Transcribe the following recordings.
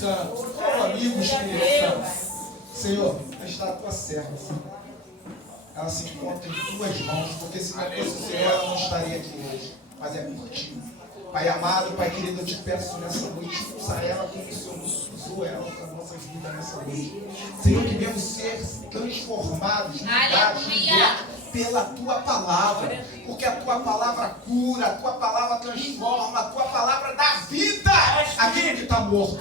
Santo. Oh, amigo Espírito Santo. Senhor, está a tua serva, Senhor. Ela se encontra em tuas mãos, porque se não fosse o Senhor, ela não estaria aqui hoje. Mas é por ti. Pai amado, Pai querido, eu te peço nessa noite, usa ela como o Senhor usou ela para a nossa vida nessa noite. Senhor, que devemos ser transformados, mudados, libertos pela tua palavra, porque a tua palavra cura, a tua palavra transforma, a tua palavra dá vida àquele que está morto.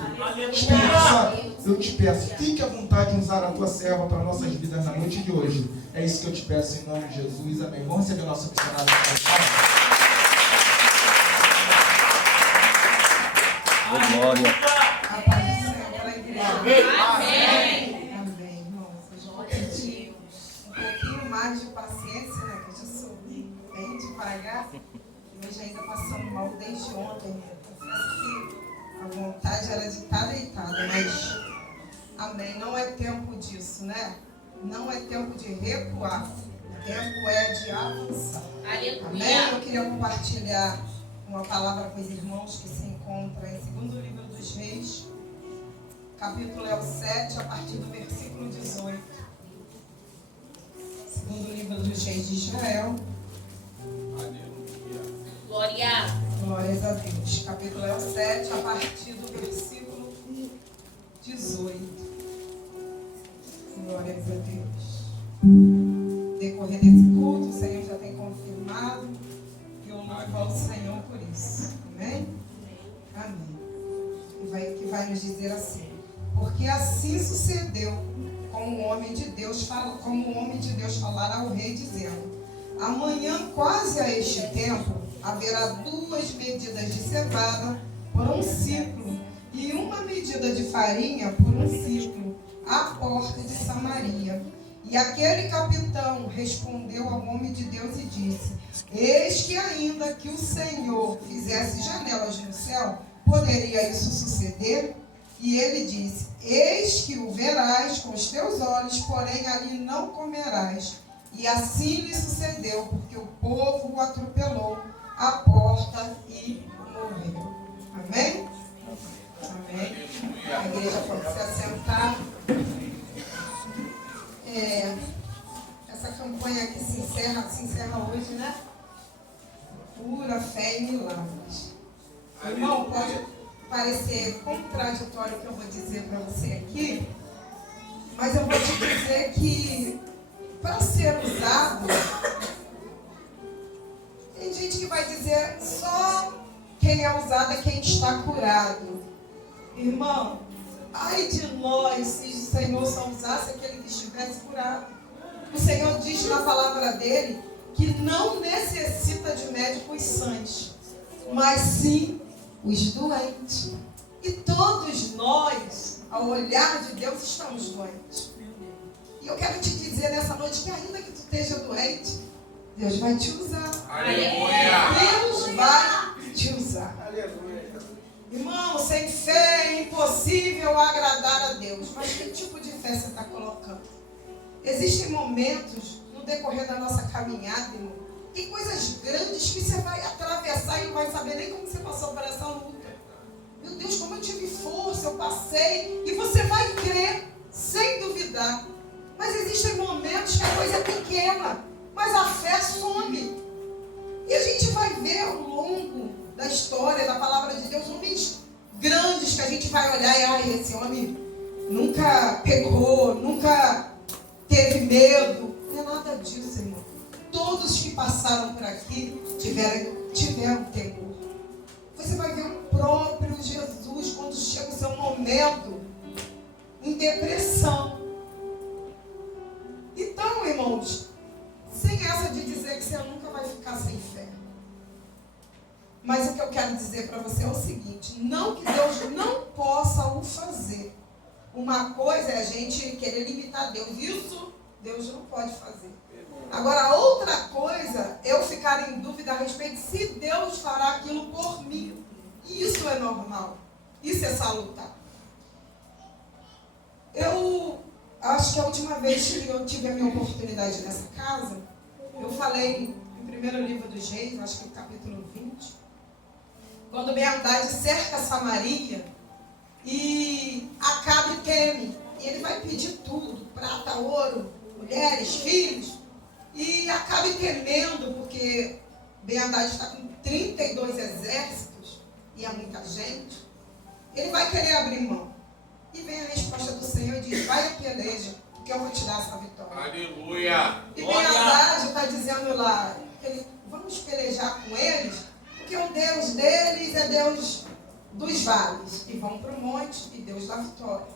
Espírito Santo, eu te peço, fique à vontade de usar a tua serva para nossas vidas na noite de hoje. É isso que eu te peço em nome de Jesus, amém. Vamos receber a nossa missionária. Glória. A paz do Senhor pela igreja. Amém. Amém, irmãos. Vocês vão pedir um pouquinho mais de paciência, né? Que eu já sou bem devagar. E hoje ainda passando mal desde ontem. Confesso que a vontade era de estar deitada, mas amém. Não é tempo disso, né? Não é tempo de recuar. O tempo é de avançar. Amém? Eu queria compartilhar uma palavra com os irmãos que se encontra em 2º livro dos Reis, capítulo 7, a partir do versículo 18. 2º livro dos Reis de Israel. Glória. Glórias a Deus. Capítulo 7, a partir do versículo 18. Glórias a Deus. Decorrer desse culto, o Senhor já tem confirmado. E eu louvo ao Senhor por isso. Amém? Amém. Que vai nos dizer assim: porque assim sucedeu como o homem de Deus falara ao rei, dizendo: amanhã, quase a este tempo, haverá 2 medidas de cevada por um ciclo, e 1 medida de farinha por um ciclo, à porta de Samaria. E aquele capitão respondeu ao homem de Deus e disse: eis que ainda que o Senhor fizesse janelas no céu, poderia isso suceder? E ele disse: eis que o verás com os teus olhos, porém ali não comerás. E assim lhe sucedeu, porque o povo o atropelou à porta e morreu. Amém? Amém. A igreja pode se assentar. Essa campanha aqui se encerra hoje, né? Cura, fé e milagres. Irmão, pode parecer contraditório o que eu vou dizer para você aqui, mas eu vou te dizer que para ser usado, tem gente que vai dizer só quem é usado é quem está curado. Irmão, ai de nós se o Senhor só usasse aquele que estivesse curado. O Senhor diz na palavra dele que não necessita de médicos sãs, mas sim os doentes. E todos nós, ao olhar de Deus, estamos doentes. E eu quero te dizer nessa noite que ainda que tu esteja doente, Deus vai te usar. Aleluia. Deus vai te usar. Aleluia. Irmão, sem fé é impossível agradar a Deus. Mas que tipo de fé você está colocando? Existem momentos no decorrer da nossa caminhada, irmão, tem coisas grandes que você vai atravessar e não vai saber nem como você passou por essa luta. Meu Deus, como eu tive força, eu passei. E você vai crer, sem duvidar. Mas existem momentos que a coisa é pequena, mas a fé some. E a gente vai ver ao longo da história, da palavra de Deus, homens grandes que a gente vai olhar e, ai, esse homem nunca pecou, nunca teve medo. Não é nada disso, irmão. Todos que passaram por aqui tiveram temor. Você vai ver o próprio Jesus quando chega o seu momento em depressão. Então, irmãos, sem essa de dizer que você nunca vai ficar sem fé. Mas o que eu quero dizer para você é o seguinte: não que Deus não possa o fazer. Uma coisa é a gente querer limitar Deus. Isso Deus não pode fazer. Agora, outra coisa é eu ficar em dúvida a respeito de se Deus fará aquilo por mim. E isso é normal. Isso é salutar. Eu acho que a última vez que eu tive a minha oportunidade nessa casa, eu falei no 1º livro dos Reis, acho que no capítulo 20, quando Ben-Hadad cerca Samaria e mulheres, filhos, e acabe temendo, porque Ben-Hadad está com 32 exércitos, e é muita gente, ele vai querer abrir mão. E vem a resposta do Senhor e diz, vai e peleja, porque eu vou te dar essa vitória. Aleluia! E Ben-Hadad está dizendo lá, vamos pelejar com eles, porque o Deus deles é Deus dos vales. E vão para o monte e Deus dá vitória.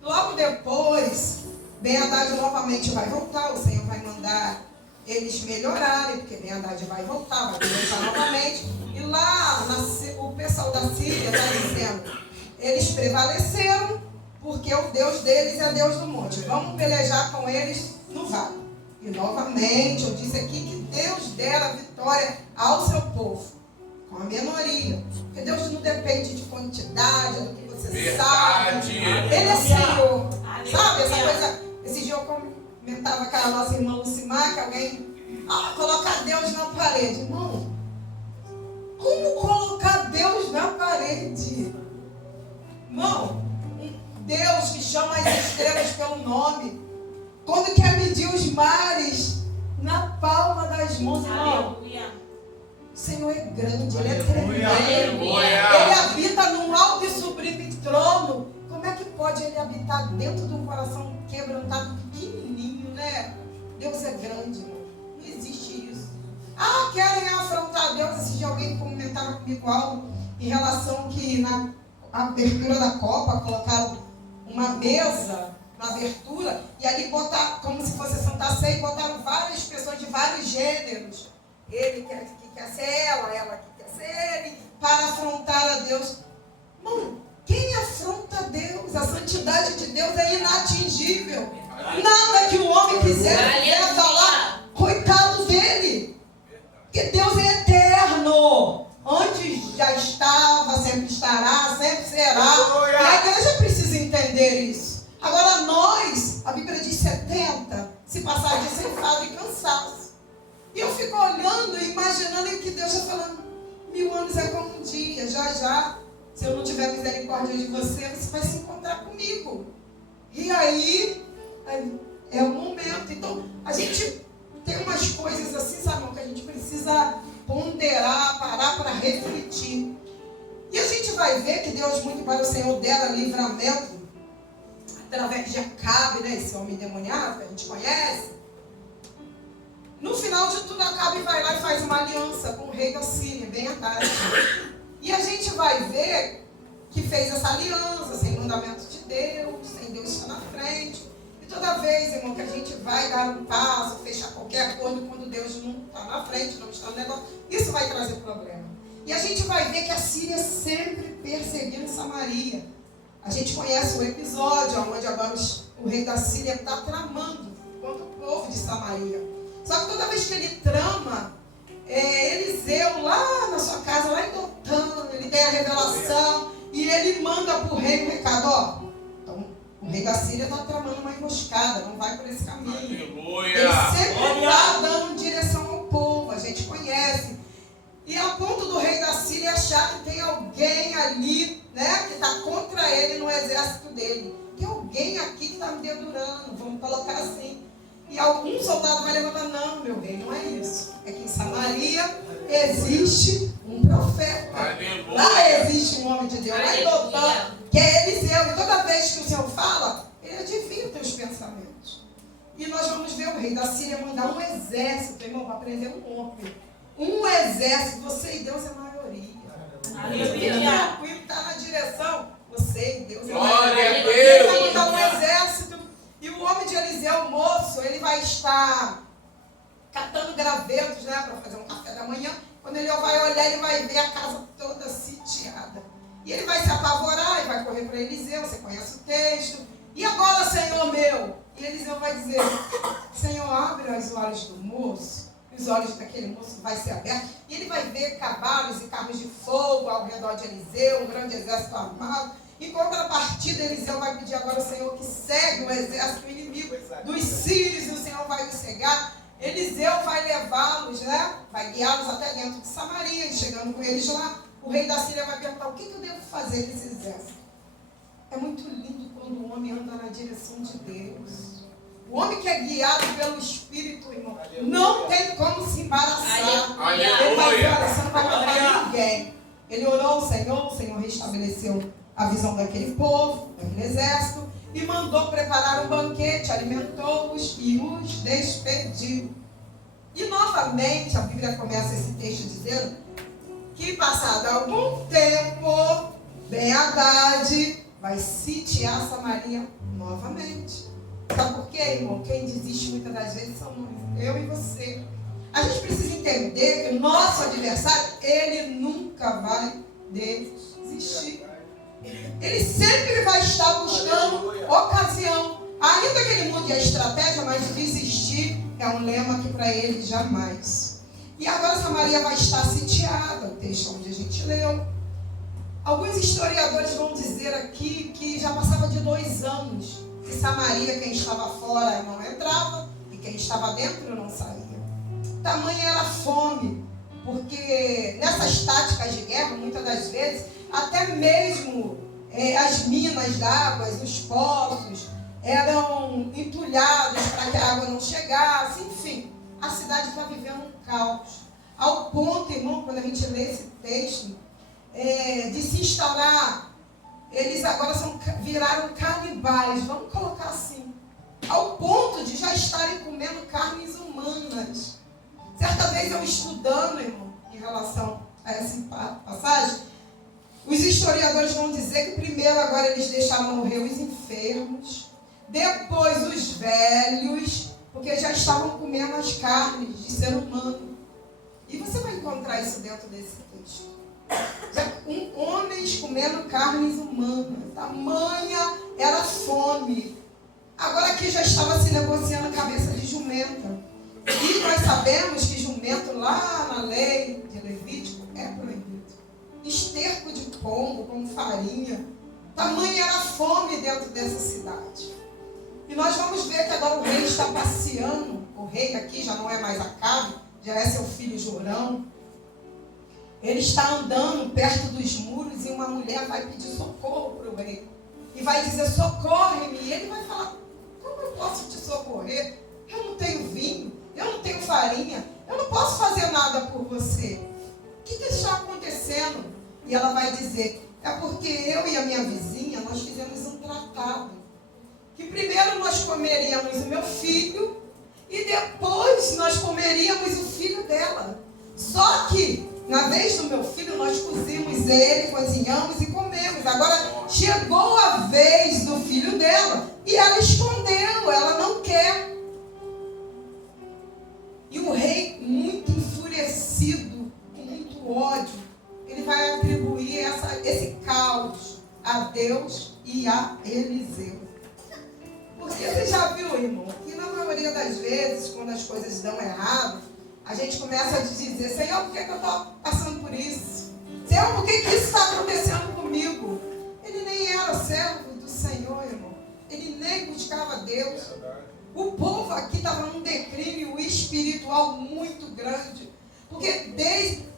Logo depois, Ben-Hadad novamente vai voltar, o Senhor vai mandar eles melhorarem, porque Ben-Hadad vai voltar, vai pelejar novamente. E lá, o pessoal da Síria está dizendo, eles prevaleceram, porque o Deus deles é Deus do monte. Vamos pelejar com eles no vale. E novamente, eu disse aqui que Deus dera vitória ao seu povo, com a minoria. Porque Deus não depende de quantidade, do que você Verdade. sabe. Ele é Senhor. Sabe essa coisa? Esse dia eu comentava com a nossa irmã Lucimar, que alguém colocar Deus na parede. Irmão, como colocar Deus na parede? Irmão, Deus que chama as estrelas pelo nome, quando quer medir os mares na palma das mãos, irmão. O Senhor é grande, Ele é tremendo. Ele habita num alto e sublime trono. Como é que pode Ele habitar dentro de um coração quebrantado, pequenininho, né? Deus é grande, irmão. Não existe isso. Querem afrontar Deus. Esse dia alguém comentava comigo algo em relação que na abertura da Copa colocaram uma mesa na abertura e ali botaram, como se fosse Santa Ceia, e botaram várias pessoas de vários gêneros. Ele que quer ser ela que quer ser ele, para afrontar a Deus. Irmão, quem afronta Deus? A santidade de Deus é inatingível. Nada que o homem quiser falar, coitado dele. Porque Deus é eterno. Antes já estava, sempre estará, sempre será. E a igreja precisa entender isso. Agora nós, a Bíblia diz 70, se passar de sem fado e cansaço. E eu fico olhando e imaginando que Deus está falando, 1000 anos é como um dia, já. Se eu não tiver misericórdia de você, você vai se encontrar comigo. E aí é o momento. Então, a gente tem umas coisas assim, sabe, que a gente precisa ponderar, parar para refletir. E a gente vai ver que Deus, muito para o Senhor, dera livramento através de Acabe, né, esse homem demoniado que a gente conhece. No final de tudo, Acabe vai lá e faz uma aliança com o rei da Síria, Ben-Hadad. E a gente vai ver que fez essa aliança sem mandamento de Deus, sem Deus estar na frente. E toda vez, irmão, que a gente vai dar um passo, fechar qualquer acordo quando Deus não está na frente, não está no negócio, isso vai trazer problema. E a gente vai ver que a Síria sempre perseguindo Samaria. A gente conhece o episódio onde agora o rei da Síria está tramando contra o povo de Samaria. Só que toda vez que ele trama, Eliseu lá na sua casa, lá em Dotã, ele tem a revelação e ele manda para o rei um recado, então o rei da Síria está tramando uma emboscada, não vai por esse caminho. Aleluia. Ele sempre está dando direção ao povo, a gente conhece. E a ponto do rei da Síria achar que tem alguém ali, né, que está contra ele no exército dele. Tem alguém aqui que está me dedurando, vamos colocar assim. E algum soldado vai levantar, não, meu rei, não é isso. É que em Samaria existe um profeta. Aleluia. Lá existe um homem de Deus, lá em Dotã, que é Eliseu. E toda vez que o Senhor fala, ele adivinha os teus pensamentos. E nós vamos ver o rei da Síria mandar um exército, irmão, para prender um homem. Um exército, você e Deus é a maioria. Aleluia. Tranquilo, está na direção, você e Deus é a Glória a maioria. Deus. Ele vai mandar um exército. E o homem de Eliseu, o moço, ele vai estar catando gravetos, né, para fazer um café da manhã. Quando ele vai olhar, ele vai ver a casa toda sitiada. E ele vai se apavorar e vai correr para Eliseu, você conhece o texto. E agora, Senhor meu? E Eliseu vai dizer, Senhor, abre os olhos do moço. Os olhos daquele moço vai ser abertos. E ele vai ver cavalos e carros de fogo ao redor de Eliseu, um grande exército armado. Em contrapartida, Eliseu vai pedir agora ao Senhor que segue o exército inimigo dos sírios, e o Senhor vai os cegar. Eliseu vai levá-los, né? Vai guiá-los até dentro de Samaria, e chegando com eles lá, o rei da Síria vai perguntar, o que eu devo fazer nesse exército? É muito lindo quando o homem anda na direção de Deus. O homem que é guiado pelo Espírito, irmão, não tem como se embaraçar. Ele vai dizer, olha, você não vai matar ninguém. Ele orou ao Senhor, o Senhor restabeleceu a visão daquele povo, daquele exército, e mandou preparar um banquete, alimentou-os e os despediu. E novamente a Bíblia começa esse texto dizendo que passado algum tempo, Ben-Hadad vai sitiar Samaria novamente. Sabe por quê, irmão? Quem desiste muitas das vezes são nós, eu e você. A gente precisa entender que o nosso adversário, ele nunca vai desistir. Ele sempre vai estar buscando ocasião. Ainda que ele mude a estratégia, mas desistir é um lema que para ele jamais. E agora Samaria vai estar sitiada, o texto onde a gente leu. Alguns historiadores vão dizer aqui que já passava de 2 anos que Samaria, quem estava fora não entrava e quem estava dentro não saía. Tamanha era a fome, porque nessas táticas de guerra, muitas das vezes, até mesmo as minas d'água, os poços, eram entulhados para que a água não chegasse, enfim, a cidade está vivendo um caos. Ao ponto, irmão, quando a gente lê esse texto, de se instaurar, eles agora viraram canibais, vamos colocar assim, ao ponto de já estarem comendo carnes humanas. Certa vez eu estudando, irmão, em relação a essa passagem, os historiadores vão dizer que primeiro agora eles deixaram morrer os enfermos, depois os velhos, porque já estavam comendo as carnes de ser humano. E você vai encontrar isso dentro desse texto. Homens comendo carnes humanas. Tamanha era a fome. Agora aqui já estava se negociando a cabeça de jumenta. E nós sabemos que jumento lá na lei de Levítico é proibido. Esterco de pombo com farinha. Tamanha era a fome dentro dessa cidade. E nós vamos ver que agora o rei está passeando. O rei aqui já não é mais Acabe, já é seu filho Jorão. Ele está andando perto dos muros e uma mulher vai pedir socorro para o rei. E vai dizer, socorre-me. E ele vai falar, como eu posso te socorrer? Eu não tenho vinho, eu não tenho farinha, eu não posso fazer nada por você. O que está acontecendo? E ela vai dizer, é porque eu e a minha vizinha, nós fizemos um tratado. Que primeiro nós comeríamos o meu filho e depois nós comeríamos o filho dela. Só que, na vez do meu filho, nós cozimos ele, cozinhamos e comemos. Agora, chegou a vez do filho dela e ela escondeu, ela não quer. E o rei, muito enfurecido, com muito ódio, ele vai atribuir esse caos a Deus e a Eliseu. Porque você já viu, irmão, que na maioria das vezes, quando as coisas dão errado, a gente começa a dizer, Senhor, por que eu estou passando por isso? Senhor, por que isso está acontecendo comigo? Ele nem era servo do Senhor, irmão. Ele nem buscava Deus. O povo aqui estava num declínio espiritual muito grande. Porque desde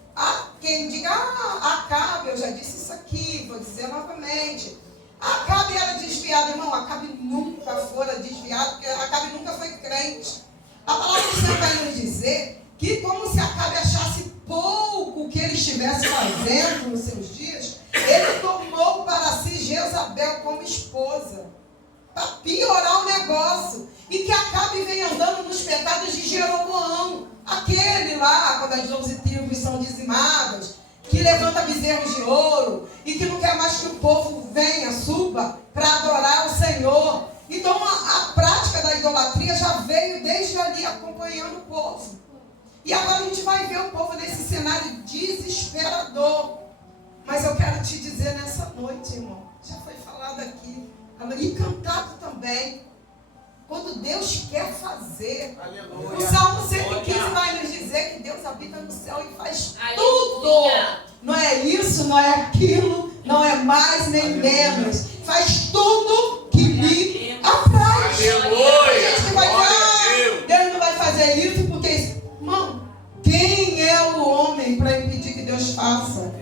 quem diga, Acabe, eu já disse isso aqui, vou dizer novamente. Acabe era desviado, irmão. Acabe nunca fora desviado, porque Acabe nunca foi crente. A palavra do Senhor vai nos dizer que como se Acabe achasse pouco o que ele estivesse fazendo nos seus dias, ele tomou para si Jezabel como esposa, para piorar o negócio. E que Acabe vem andando nos pecados de Jeroboão, aquele lá, quando as 12 tribos são dizimadas, que levanta bezerros de ouro e que não quer mais que o povo venha, suba para adorar o Senhor. Então a prática da idolatria já veio desde ali acompanhando o povo. E agora a gente vai ver o povo nesse cenário desesperador. Mas eu quero te dizer nessa noite, irmão, já foi falado aqui, e cantado também, quando Deus quer fazer. Aleluia. O Salmo 115 vai nos dizer que Deus habita no céu e faz tudo. Não é isso, não é aquilo, não é mais nem menos. Faz tudo que lhe apraz. Aleluia. Deus não vai fazer isso porque, irmão, quem é o homem para impedir que Deus faça?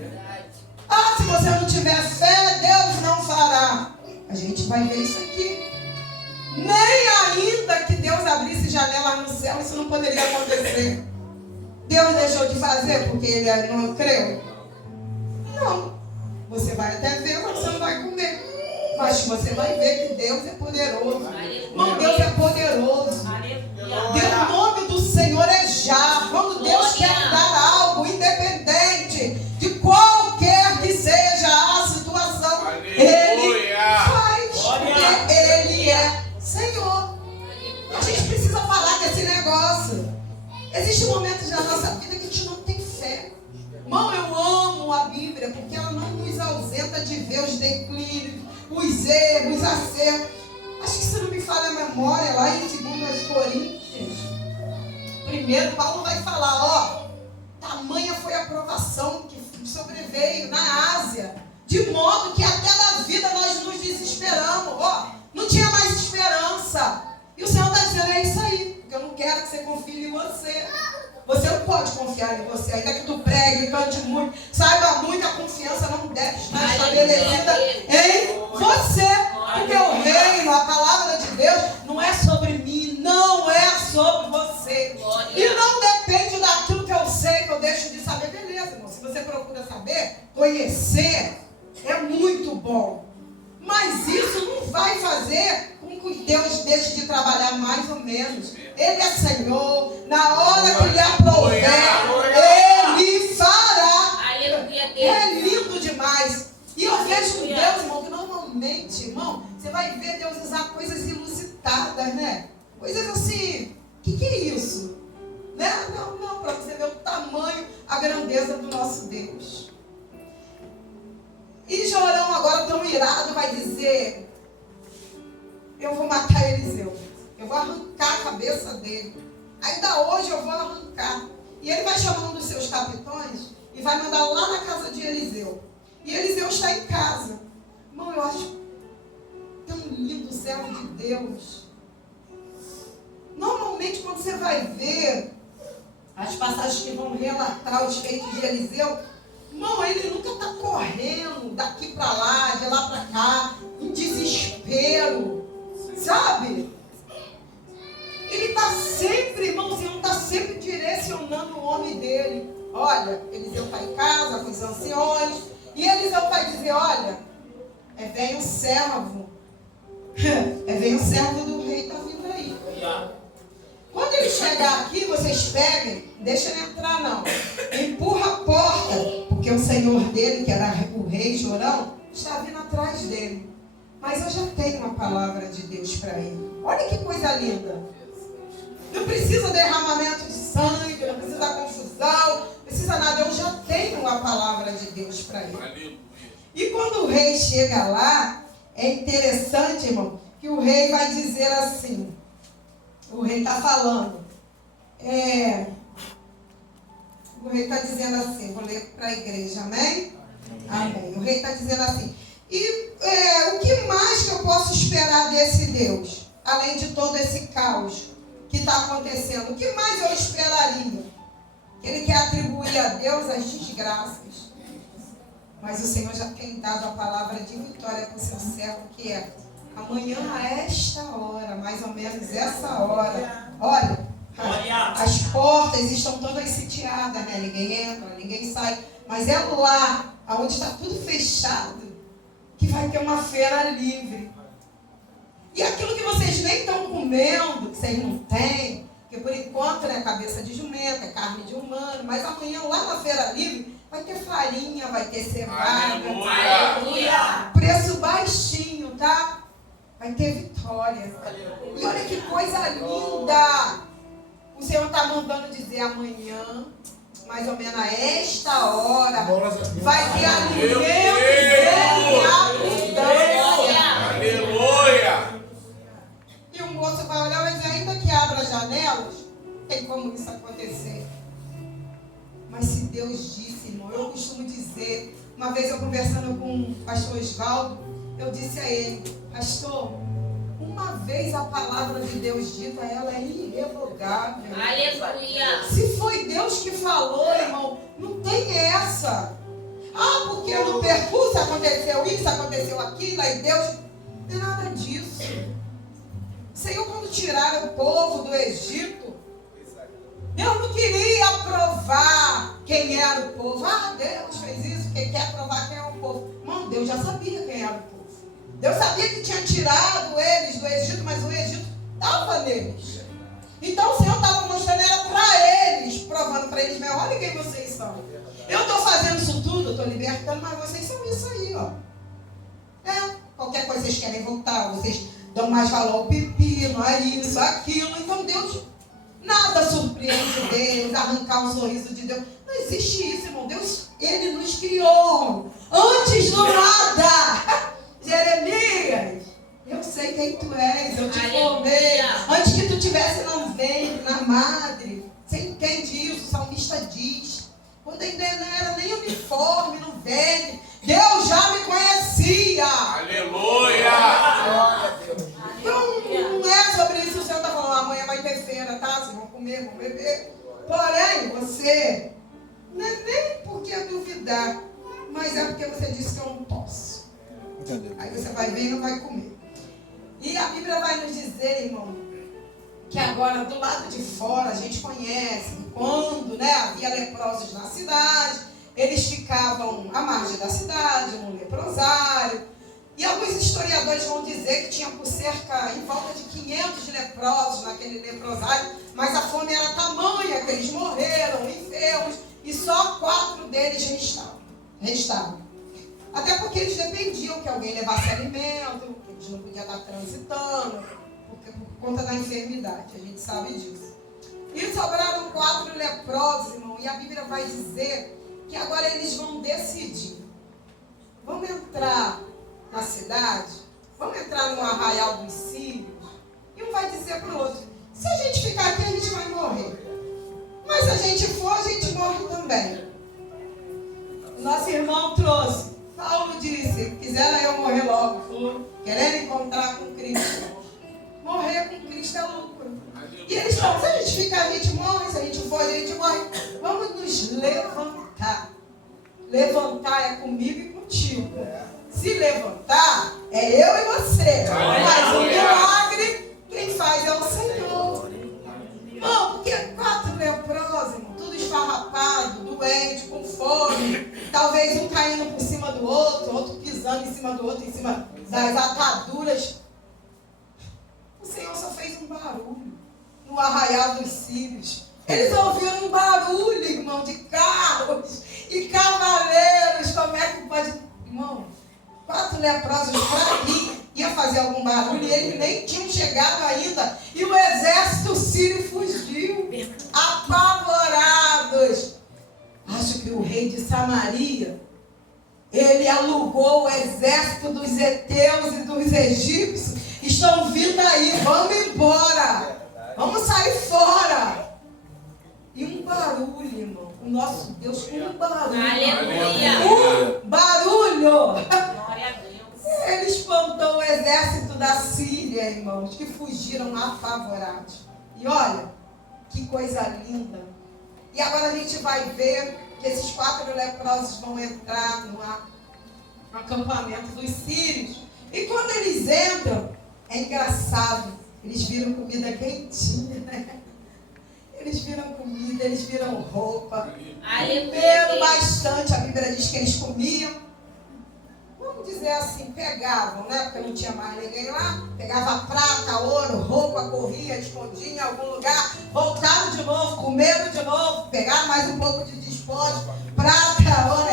Se você não tiver fé, Deus não fará. A gente vai ver isso aqui. Nem ainda que janelas no céu, isso não poderia acontecer. Deus deixou de fazer porque ele não creu? Não. Você vai até ver, mas você não vai comer. Mas você vai ver que Deus é poderoso. Irmão, Deus é poderoso. O nome do Senhor é já. Quando Deus quer dar algo, independente de qualquer que seja a situação, Ele faz. Porque Ele é Senhor. A gente precisa parar desse negócio. Existem momentos na nossa vida que a gente não tem fé. Irmão, eu amo a Bíblia porque ela não nos ausenta de ver os declínios, os erros, os acertos. Acho que se não me falha a memória, lá em 2 Coríntios, primeiro Paulo vai falar, ó, tamanha foi a provação que sobreveio na Ásia, de modo que até da vida nós nos desesperamos, ó, não tinha mais esperança. E o Senhor está dizendo, é isso aí, porque eu não quero que você confie em você. Você não pode confiar em você, ainda que tu pregue, cante muito, saiba muito, a confiança não deve estar estabelecida em você. Porque o reino, a palavra de Deus, não é sobre mim, não é sobre você. E não depende daquilo que eu sei, que eu deixo de saber. Beleza, irmão, se você procura saber, conhecer, é muito bom. Mas isso não vai fazer com que Deus deixe de trabalhar mais ou menos. Ele é Senhor, na hora que lhe aprouver, Ele fará. É lindo demais. E eu vejo com Deus, irmão, que normalmente, irmão, você vai ver Deus usar coisas inusitadas, né? Coisas assim, que é isso? Né? Não, para você ver o tamanho, a grandeza do nosso Deus. E Jorão, agora tão irado, vai dizer, eu vou matar Eliseu. Eu vou arrancar a cabeça dele. Ainda hoje eu vou arrancar. E ele vai chamar um dos seus capitães e vai mandar lá na casa de Eliseu. E Eliseu está em casa. Irmão, eu acho tão lindo o servo de Deus. Normalmente, quando você vai ver as passagens que vão relatar os feitos de Eliseu, irmão, ele nunca está correndo daqui para lá, de lá para cá, em desespero. Sabe? Ele está sempre, irmãozinho, está sempre direcionando o homem dele. Olha, Eliseu está em casa com os anciões. E Eliseu vai dizer, olha, vem o servo. Vem o servo do rei, está vindo aí. Quando ele chegar aqui, vocês peguem, deixa ele entrar não. Empurra a porta, porque o senhor dele, que era o rei Jorão, está vindo atrás dele. Mas eu já tenho uma palavra de Deus para ele. Olha que coisa linda. Não precisa derramamento de sangue, não precisa confusão, não precisa nada. Eu já tenho uma palavra de Deus para ele. E quando o rei chega lá, é interessante, irmão, que o rei vai dizer assim. O rei está falando. O rei está dizendo assim, vou ler para a igreja, amém? Amém. O rei está dizendo assim. E o que mais que eu posso esperar desse Deus? Além de todo esse caos que está acontecendo. O que mais eu esperaria? Que ele quer atribuir a Deus as desgraças. Mas o Senhor já tem dado a palavra de vitória para o seu servo, que é amanhã a esta hora, mais ou menos essa hora. Olha, as portas estão todas sitiadas, né? Ninguém entra, ninguém sai. Mas é lá, onde está tudo fechado, que vai ter uma feira livre. E aquilo que vocês nem estão comendo, que vocês não têm, que por enquanto é cabeça de jumenta, é carne de humano, mas amanhã lá na feira livre vai ter farinha, vai ter cevada, preço baixinho, tá? Vai ter vitória. E olha que coisa linda! O Senhor está mandando dizer amanhã, mais ou menos a esta hora, vai ter alimento em abundância. Aleluia! E o moço vai olhar, mas ainda que abra as janelas, tem como isso acontecer. Mas se Deus disse, irmão, eu costumo dizer, uma vez eu conversando com o pastor Osvaldo, eu disse a ele, pastor, uma vez a palavra de Deus dita, ela é irrevogável. Aleluia. Se foi Deus que falou, irmão, não tem essa. Ah, porque no percurso aconteceu isso, aconteceu aquilo, aí Deus... Não tem nada disso. O Senhor, quando tiraram o povo do Egito, Deus não queria provar quem era o povo. Ah, Deus fez isso porque quer provar quem é o povo. Não, Deus já sabia quem era o povo. Deus sabia que tinha tirado eles do Egito, mas o Egito estava neles. Então o Senhor estava mostrando, era para eles, provando para eles mesmo, olha quem vocês são. Eu estou fazendo isso tudo, estou libertando, mas vocês são isso aí, ó. Qualquer coisa vocês querem voltar, vocês dão mais valor ao pepino, a isso, aquilo. Então Deus, nada surpreende Deus, arrancar um sorriso de Deus. Não existe isso, irmão. Deus, Ele nos criou antes do nada. Jeremias, eu sei quem tu és, eu te formei. Antes que tu estivesse no ventre, na madre. Você entende isso? O salmista diz. Quando ainda não era nem uniforme no ventre, Deus já me conhecia. Aleluia! Então, não é sobre isso que o Senhor está falando. Amanhã vai ter feira, tá? Vocês vão comer, vão beber. Porém, você, não é nem porque duvidar, mas é porque você disse que eu não posso. Aí você vai ver e não vai comer. E a Bíblia vai nos dizer, irmão, que agora do lado de fora a gente conhece que quando havia leprosos na cidade, eles ficavam à margem da cidade, num leprosário. E alguns historiadores vão dizer que tinha por cerca, em volta de 500 leprosos naquele leprosário, mas a fome era tamanha que eles morreram, enfermos, e só 4 deles restaram. Até porque eles dependiam que alguém levasse alimento, que eles não podiam estar transitando, por conta da enfermidade, a gente sabe disso. E sobraram 4 leprosos, irmão, e a Bíblia vai dizer que agora eles vão decidir. Vamos entrar na cidade, vamos entrar no arraial dos Sírios, e um vai dizer para o outro, se a gente ficar aqui a gente vai morrer, mas se a gente for a gente morre também. Nosso irmão trouxe, Paulo disse, quisera eu morrer logo, querendo encontrar com Cristo. Morrer com Cristo é lucro. E eles falam, se a gente ficar a gente morre, se a gente for a gente morre. Vamos nos levantar. Levantar é comigo e contigo. Se levantar, é eu e você. Mas o milagre, quem faz é o Senhor. Irmão, porque 4 leprosos, irmão, tudo esfarrapado, doente, com fome. Talvez um caindo por cima do outro pisando em cima do outro, em cima das ataduras. O Senhor só fez um barulho no arraial dos Sírios. Eles ouviram um barulho, irmão, de carros e cavaleiros. Como é que pode... Irmão, 4 leprosos para mim ia fazer algum barulho e eles nem tinham chegado ainda. E o exército sírio fugiu, apavorados. Acho que o rei de Samaria, ele alugou o exército dos heteus e dos egípcios. Estão vindo aí, vamos embora. Vamos sair fora. E um barulho, irmão. O nosso Deus com um barulho. Aleluia. Um barulho. Glória a Deus. Ele espantou o exército da Síria, irmãos, que fugiram apavorados. E olha, que coisa linda. E agora a gente vai ver que esses 4 leprosos vão entrar no acampamento dos sírios. E quando eles entram, é engraçado, eles viram comida quentinha, né? Eles viram comida, eles viram roupa. Comeram bastante, a Bíblia diz que eles comiam. Vamos dizer assim, pegavam, né? Porque não tinha mais ninguém lá. Pegava prata, ouro, roupa, corria, escondia em algum lugar. Voltaram de novo, comeram de novo. Pegaram mais um pouco de despojo. Prata, ouro,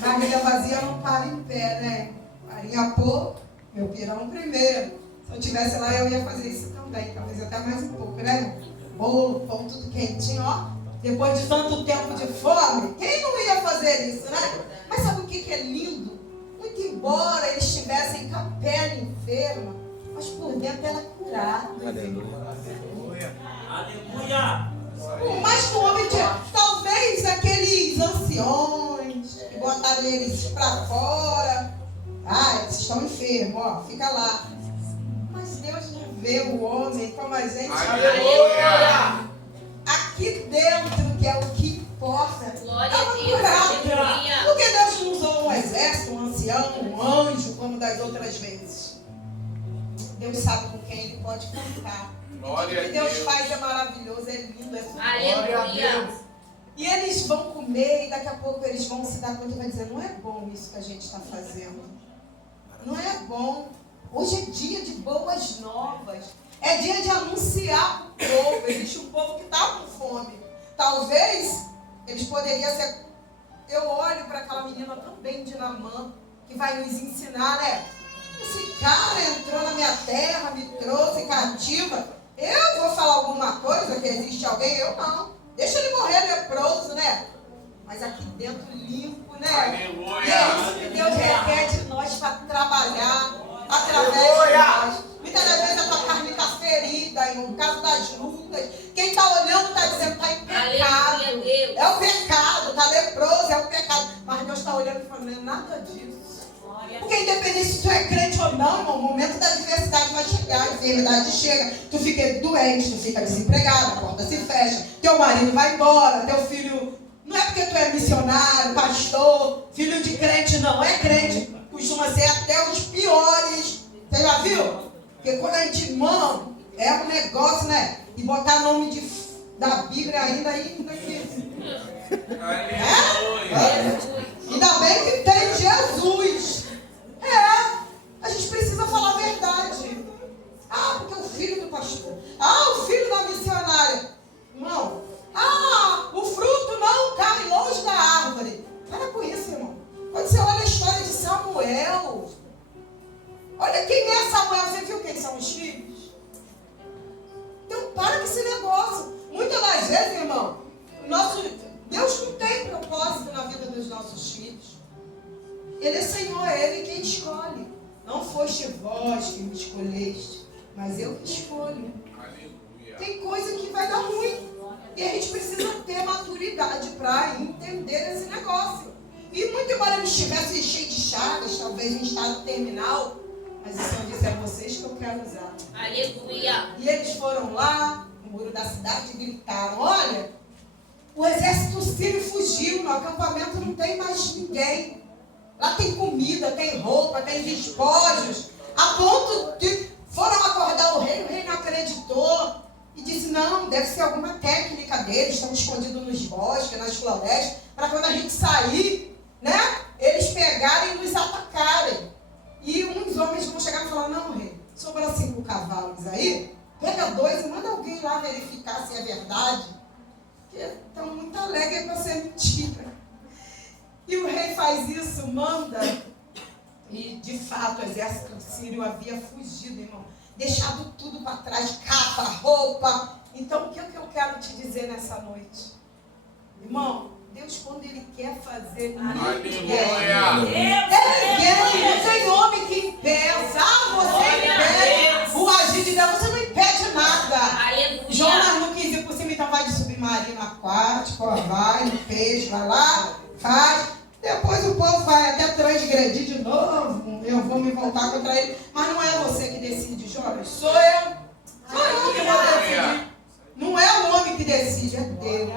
barriga vazia não para em pé, né? Farinha pouco, meu pirão primeiro. Se eu estivesse lá, eu ia fazer isso também. Talvez até mais um pouco, né? Bolo, pão, tudo quentinho, ó. Depois de tanto tempo de fome, quem não ia fazer isso, né? Mas sabe o que é lindo? Muito embora eles estivessem com a pele enferma, mas por dentro era curado. Aleluia. Aleluia. Por mais que o homem tinha, talvez aqueles anciões que botaram eles para fora. Ah, eles estão enfermos, ó, fica lá. Mas Deus não vê o homem como a gente. Aleluia. Aqui dentro, que é o que importa. Glória Estava a Deus. curado. Aleluia. Porque Deus não usou um exército, um ancião, um anjo, como das outras vezes. Deus sabe com quem Ele pode contar. Glória O que a Deus Deus. faz é maravilhoso, é lindo, é Aleluia. E eles vão comer e daqui a pouco eles vão se dar conta e vai dizer, não é bom isso que a gente está fazendo. Não é bom. Hoje é dia de boas novas. É dia de anunciar para o povo. Existe um povo que está com fome. Talvez eles poderiam ser... Eu olho para aquela menina também de Naamã, que vai nos ensinar, né? Esse cara entrou na minha terra, me trouxe cativa. Eu vou falar alguma coisa que existe alguém? Eu não. Deixa ele morrer leproso, né? Mas aqui dentro limpo, né? Aleluia. E é isso que Deus requer de nós para trabalhar através de nós. Muitas das vezes a tua carne está ferida, irmão, por causa das lutas. Quem está olhando está dizendo que está em pecado. Aleluia, É o pecado, está leproso, é o pecado. Mas Deus está olhando e falando, não é nada disso. Porque independente se tu é crente ou não, irmão, o momento da adversidade vai chegar, a enfermidade chega, tu fica doente, tu fica desempregado, a porta se fecha, teu marido vai embora, teu filho, não é porque tu é missionário, pastor, filho de crente não, é crente, costuma ser até os piores, você já viu? Porque quando a gente, mano, é um negócio, né, e botar nome da Bíblia ainda aqui. Aleluia. Ainda bem que tem Jesus. A gente precisa falar a verdade. Ah, porque o filho do pastor. Ah, o filho da missionária. Irmão. Ah, o fruto não cai longe da árvore. Para com isso, irmão. Quando você olha a história de Samuel. Olha quem é Samuel. Você viu quem são os filhos? Então para com esse negócio. Muitas das vezes, irmão, Deus não tem propósito na vida dos nossos filhos. Ele é Senhor, é Ele quem escolhe. Não foste vós que me escolheste, mas eu que escolho. Aleluia. Tem coisa que vai dar ruim. E a gente precisa ter maturidade para entender esse negócio. E muito embora eles estivessem cheios de chagas, talvez em estado terminal, mas o Senhor disse a vocês que eu quero usar. aleluia. E eles foram lá, no muro da cidade, e gritaram, olha, o exército sírio fugiu, no acampamento não tem mais ninguém. Lá tem comida, tem roupa, tem despojos. A ponto de foram acordar o rei não acreditou. E disse, não, deve ser alguma técnica deles, estão escondidos nos bosques, nas florestas, para quando a gente sair, né, eles pegarem e nos atacarem. E uns homens vão chegar e falar, não, rei, sobrou 5 cavalos aí, pega 2 e manda alguém lá verificar se é verdade. Porque estão muito alegres para ser mentira. E o rei faz isso, manda. E de fato o exército sírio havia fugido, irmão. Deixado tudo para trás, capa, roupa. Então o que eu quero te dizer nessa noite? Irmão, Deus quando Ele quer fazer, Aleluia. Ele tem homem que impeça. Ah, você impede o agir de Deus, você não impede nada. Aleluia. Jonas não quis ir por cima, então vai de submarino aquático, ó, vai no peixe, vai lá, faz. Depois o povo vai até transgredir de novo, eu vou me voltar contra ele. Mas não é você que decide, Jonas, sou eu. Sou eu que vou decidir. Não é o homem que decide, é Deus.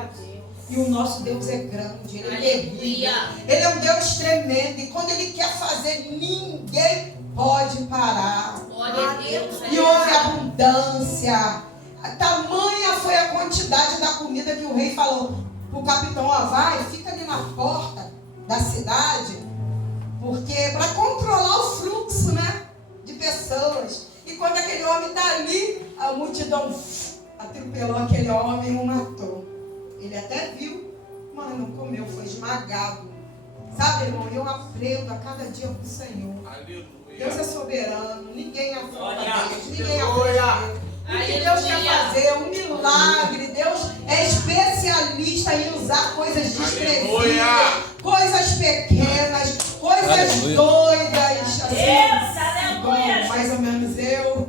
E o nosso Deus é grande, Ele é terrível. Ele é um Deus tremendo. E quando Ele quer fazer, ninguém pode parar. Glória a Deus. E houve abundância. Tamanha foi a quantidade da comida que o rei falou para o capitão, ó, vai, fica ali na porta da cidade, porque para controlar o fluxo, né, de pessoas. E quando aquele homem está ali, a multidão atropelou aquele homem e o matou. Ele até viu, mas não comeu, foi esmagado. Sabe, irmão, eu aprendo a cada dia com o Senhor. Aleluia. Deus é soberano, ninguém afronta Glória. Deus, ninguém afronta Deus. O que Deus quer fazer, um milagre. Deus é especialista em usar coisas desprezíveis, coisas pequenas, coisas doidas. Assim, Deus, aleluia. bom, mais ou menos eu.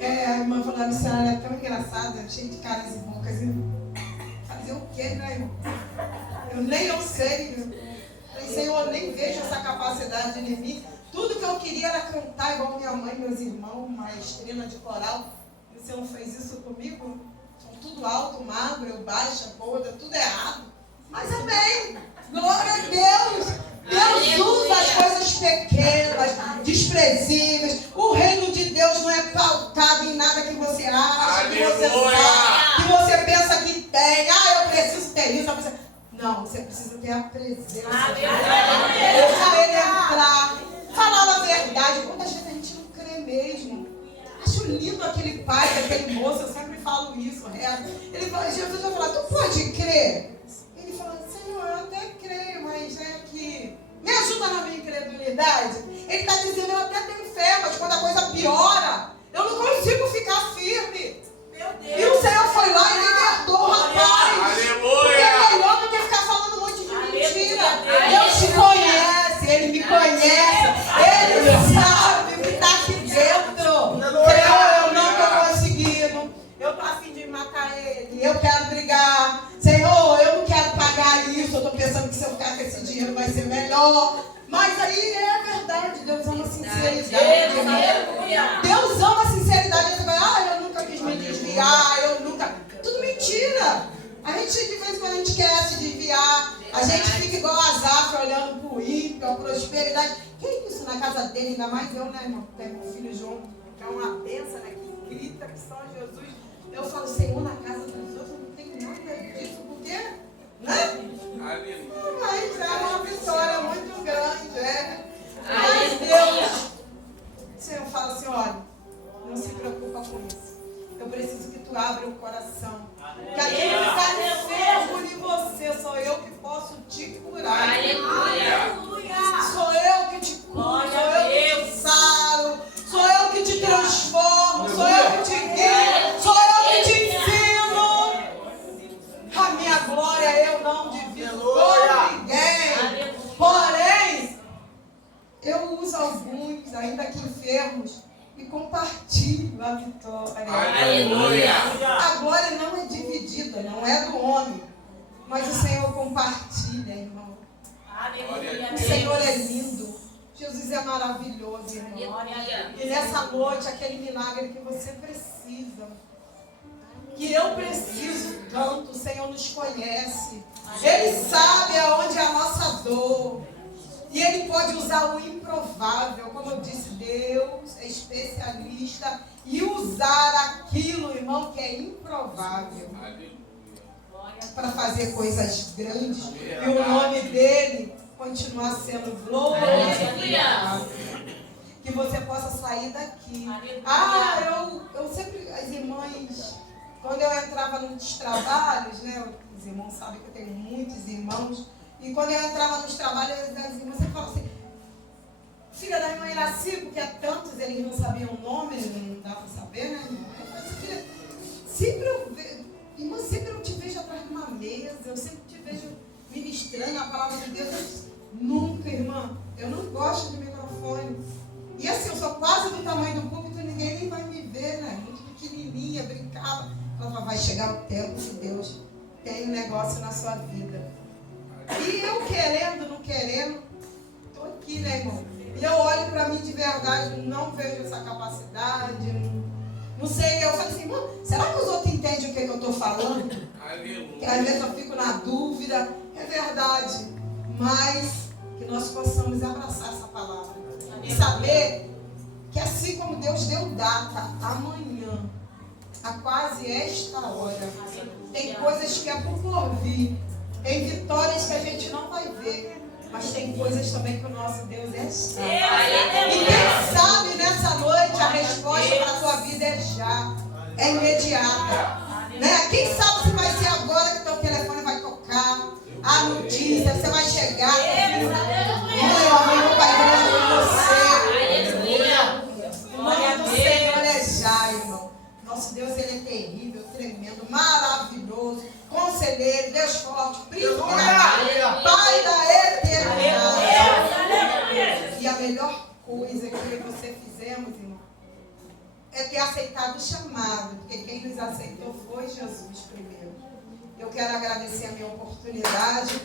A irmã falou, a missionária é tão engraçada, cheia de caras e bocas. Fazer o quê, né, irmão? Eu sei. Falei, Senhor, eu nem vejo essa capacidade em mim. Tudo que eu queria era cantar igual minha mãe, meus irmãos, maestrina de coral. Você não fez isso comigo? São tudo alto, magro, eu baixa, gorda, tudo errado. Mas amém. Glória a Deus. Deus usa as coisas pequenas, desprezíveis. O reino de Deus não é pautado em nada que você acha, que você sabe, que você pensa que tem. Eu preciso ter isso. Não, você precisa ter a presença. Deixa ele entrar. Falar a verdade. Quantas vezes a gente não crê mesmo? Acho lindo aquele pai, aquele moço, eu sempre falo isso. Ele fala, Jesus vai falar, tu pode crer? Ele fala, Senhor, eu até creio, mas é que me ajuda na minha incredulidade. Ele está dizendo, eu até tenho fé, mas quando a coisa piora, eu não consigo ficar firme. Meu Deus. E o Senhor foi lá e libertou o rapaz. Porque é melhor do que ficar falando um monte de mentira. Deus te conhece, Ele me conhece, Ele sabe o que está aqui dentro. Senhor, eu não estou conseguindo. Eu estou a fim de matar ele. Eu quero brigar. Senhor, eu não quero pagar isso. Eu estou pensando que se eu ficar com esse dinheiro vai ser melhor. Mas aí é verdade. Deus ama a sinceridade. Deus ama a sinceridade. Você vai, eu nunca quis me desviar. Eu nunca. Tudo mentira. A gente, de vez em quando, a gente quer se desviar. A gente fica igual a Azaf, olhando para o ímpio, a prosperidade. Que é isso na casa dele? Ainda mais eu, né, irmão? Tem meu filho João, que é uma benção, né? Que grita que só Jesus. Eu falo, Senhor, na casa dos outros não tem nada disso. Por quê? Né? Mas é uma vitória muito grande, Mas Deus, o Senhor fala assim, olha, não se preocupa com isso. Eu preciso que tu abra o coração. Que aquilo que está enfermo em você, sou eu que posso te curar. Aleluia. Sou eu que te curo, sou eu que te saro, sou eu que te transformo, sou eu que te guio, sou eu que te ensino. A minha glória eu não divido com ninguém. Porém, eu uso alguns, ainda que enfermos, e compartilho a vitória. Aleluia. A glória não é dividida, não é do homem. Mas o Senhor compartilha, irmão. O Senhor é lindo. Jesus é maravilhoso, irmão. E nessa noite, aquele milagre que você precisa, que eu preciso tanto, o Senhor nos conhece. Ele sabe aonde é a nossa dor. E Ele pode usar o improvável. Como eu disse, Deus é especialista em usar aquilo, irmão, que é improvável, para fazer coisas grandes. E o nome dele continuar sendo glorificado. Que você possa sair daqui. Eu sempre, as irmãs, quando eu entrava nos trabalhos, né? Os irmãos sabem que eu tenho muitos irmãos. E quando eu entrava nos trabalhos, as irmãs sempre falavam assim, filha da irmã Iraci, porque há tantos eles não sabiam o nome, não dá para saber, né? Eu falei assim, filha, sempre eu te vejo atrás de uma mesa, eu sempre te vejo ministrando a palavra de Deus. Nunca, irmã, eu não gosto de microfone. E assim, eu sou quase do tamanho do púlpito, ninguém nem vai me ver, né? Muito pequenininha, brincava. Falava, vai chegar o tempo que Deus tem um negócio na sua vida. E eu querendo, não querendo, estou aqui, né, irmão? E eu olho para mim de verdade, não vejo essa capacidade, não sei. Eu falei assim, irmão, será que os outros entendem o que eu estou falando? Que às vezes eu fico na dúvida. É verdade, mas que nós possamos abraçar essa palavra. E saber que assim como Deus deu data, amanhã, a quase esta hora, tem coisas que é por vir. Tem vitórias que a gente não vai ver, mas tem coisas também que o nosso Deus é já. E quem sabe nessa noite a resposta para a tua vida é já, é imediata. Né? Quem sabe se vai ser agora que teu telefone vai tocar, a notícia, você vai chegar, filho, mãe, eu vou para a igreja com você. O nome do Senhor é já, irmão. Nosso Deus, Ele é terrível, tremendo, maravilhoso. Conselheiro, Deus forte, príncipe da paz, Pai da eternidade. E a melhor coisa que você fizemos, irmão, é ter aceitado o chamado, porque quem nos aceitou foi Jesus primeiro. Eu quero agradecer a minha oportunidade.